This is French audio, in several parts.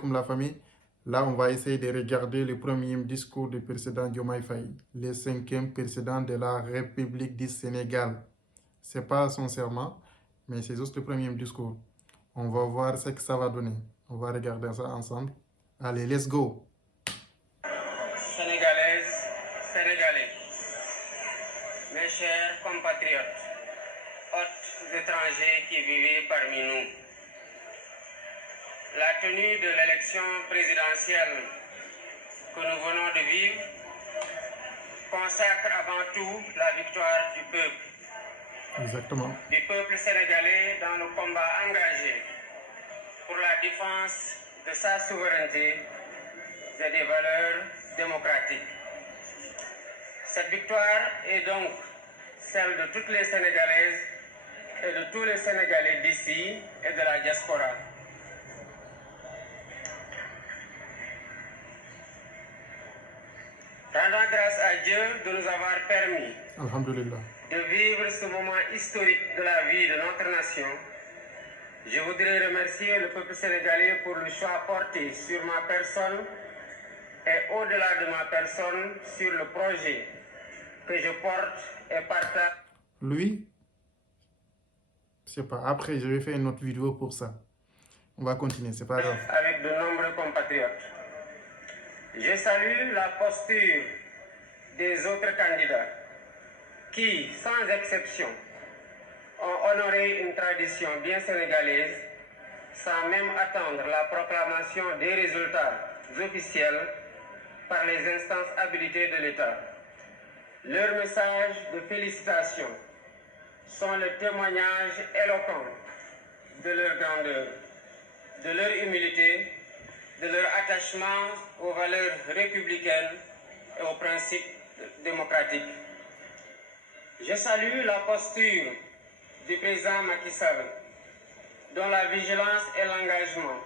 Comme la famille, là on va essayer de regarder le premier discours du président Diomaye Faye, le 5e président de la République du Sénégal. C'est pas son serment, mais c'est juste le premier discours. On va voir ce que ça va donner. On va regarder ça ensemble. Allez, let's go. Sénégalaises, Sénégalais, mes chers compatriotes, hôtes étrangers qui vivez parmi nous, la tenue de l'élection présidentielle que nous venons de vivre consacre avant tout la victoire du peuple. Exactement. Du peuple sénégalais dans le combat engagé pour la défense de sa souveraineté et des valeurs démocratiques. Cette victoire est donc celle de toutes les Sénégalaises et de tous les Sénégalais d'ici et de la diaspora. Rendant grâce à Dieu de nous avoir permis de vivre ce moment historique de la vie de notre nation, je voudrais remercier le peuple sénégalais pour le choix porté sur ma personne et au-delà de ma personne sur le projet que je porte et partage. Lui, je sais pas, après je vais faire une autre vidéo pour ça. On va continuer, c'est pas grave. Avec de nombreux compatriotes. Je salue la posture des autres candidats qui, sans exception, ont honoré une tradition bien sénégalaise sans même attendre la proclamation des résultats officiels par les instances habilitées de l'État. Leurs messages de félicitations sont le témoignage éloquent de leur grandeur, de leur humilité, de leur attachement aux valeurs républicaines et aux principes démocratiques. Je salue la posture du président Macky Sall, dont la vigilance et l'engagement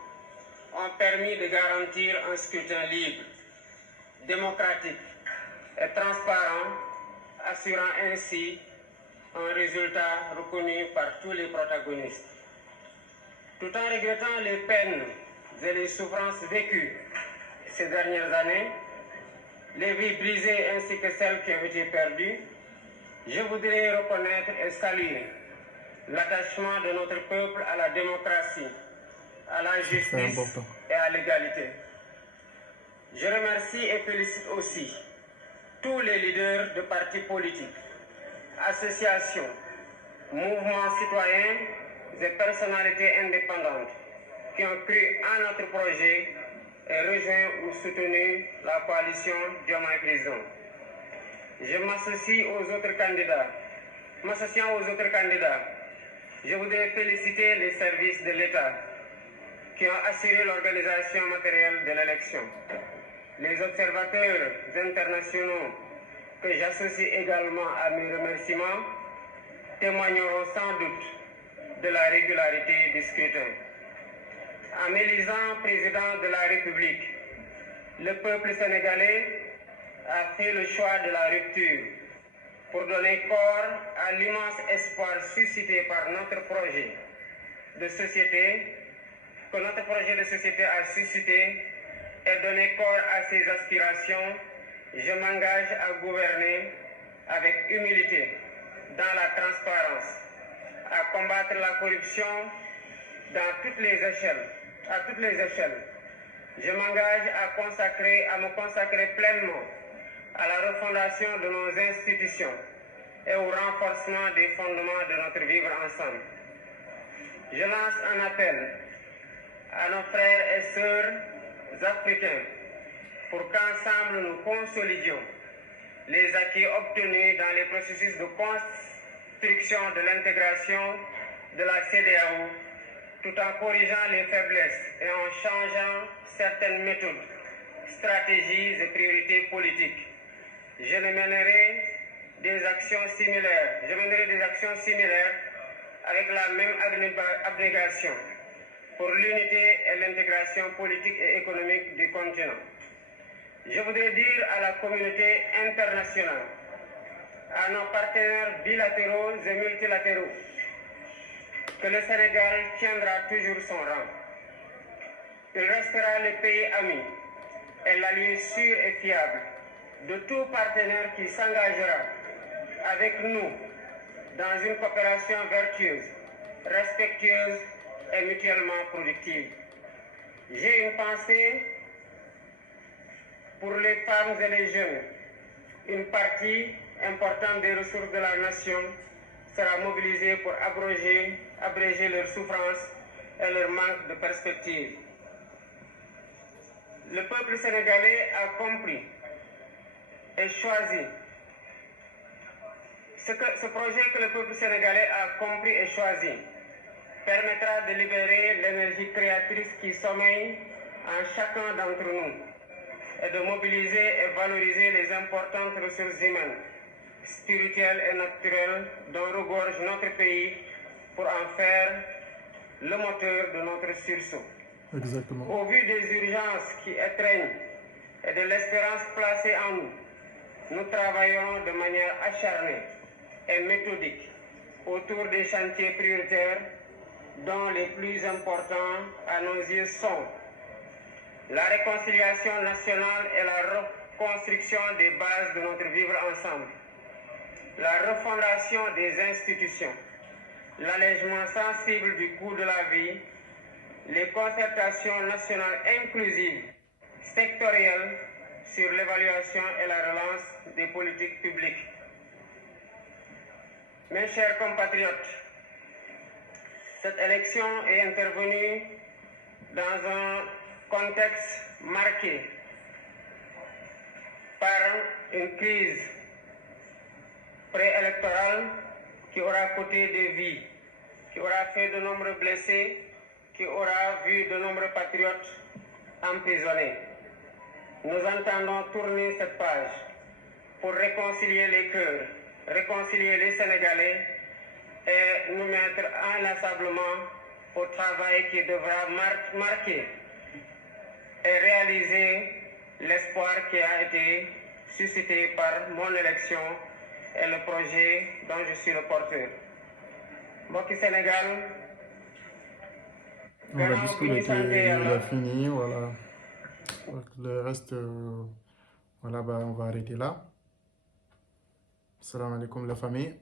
ont permis de garantir un scrutin libre, démocratique et transparent, assurant ainsi un résultat reconnu par tous les protagonistes. Tout en regrettant les peines et les souffrances vécues ces dernières années, les vies brisées ainsi que celles qui ont été perdues, je voudrais reconnaître et saluer l'attachement de notre peuple à la démocratie, à la justice et à l'égalité. Je remercie et félicite aussi tous les leaders de partis politiques, associations, mouvements citoyens et personnalités indépendantes qui ont cru en notre projet et rejoint ou soutenu la coalition Diomaye Président. Je m'associe aux autres candidats. M'associant aux autres candidats, je voudrais féliciter les services de l'État qui ont assuré l'organisation matérielle de l'élection. Les observateurs internationaux que j'associe également à mes remerciements témoigneront sans doute de la régularité du scrutin. En m'élisant président de la République, le peuple sénégalais a fait le choix de la rupture pour donner corps à l'immense espoir suscité par notre projet de société, que notre projet de société a suscité, et donner corps à ses aspirations. Je m'engage à gouverner avec humilité, dans la transparence, à combattre la corruption dans toutes les échelles, à toutes les échelles. Je m'engage à me consacrer pleinement à la refondation de nos institutions et au renforcement des fondements de notre vivre ensemble. Je lance un appel à nos frères et sœurs africains pour qu'ensemble nous consolidions les acquis obtenus dans les processus de construction de l'intégration de la CEDEAO, tout en corrigeant les faiblesses et en changeant certaines méthodes, stratégies et priorités politiques. Je mènerai des actions similaires avec la même abnégation pour l'unité et l'intégration politique et économique du continent. Je voudrais dire à la communauté internationale, à nos partenaires bilatéraux et multilatéraux, que le Sénégal tiendra toujours son rang. il restera le pays ami et l'allié sûr et fiable de tout partenaire qui s'engagera avec nous dans une coopération vertueuse, respectueuse et mutuellement productive. J'ai une pensée pour les femmes et les jeunes. Une partie importante des ressources de la nation sera mobilisée pour abréger leurs souffrances et leur manque de perspective. Le peuple sénégalais a compris et choisi. Ce projet que le peuple sénégalais a compris et choisi permettra de libérer l'énergie créatrice qui sommeille en chacun d'entre nous et de mobiliser et valoriser les importantes ressources humaines, spirituelles et naturelles dont regorge notre pays pour en faire le moteur de notre sursaut. Exactement. Au vu des urgences qui étreignent et de l'espérance placée en nous, nous travaillons de manière acharnée et méthodique autour des chantiers prioritaires dont les plus importants à nos yeux sont la réconciliation nationale et la reconstruction des bases de notre vivre ensemble, la refondation des institutions, l'allègement sensible du coût de la vie, les concertations nationales inclusives, sectorielles sur l'évaluation et la relance des politiques publiques. Mes chers compatriotes, cette élection est intervenue dans un contexte marqué par une crise préélectorale qui aura coûté des vies, qui aura fait de nombreux blessés, qui aura vu de nombreux patriotes emprisonnés. Nous entendons tourner cette page pour réconcilier les cœurs, réconcilier les Sénégalais et nous mettre inlassablement au travail qui devra marquer et réaliser l'espoir qui a été suscité par mon élection et le projet dont je suis le porteur. Mbokki Sénégal, Voilà, le discours il a fini, voilà. Donc, le reste, voilà, on va arrêter là. Salam alaikum la famille.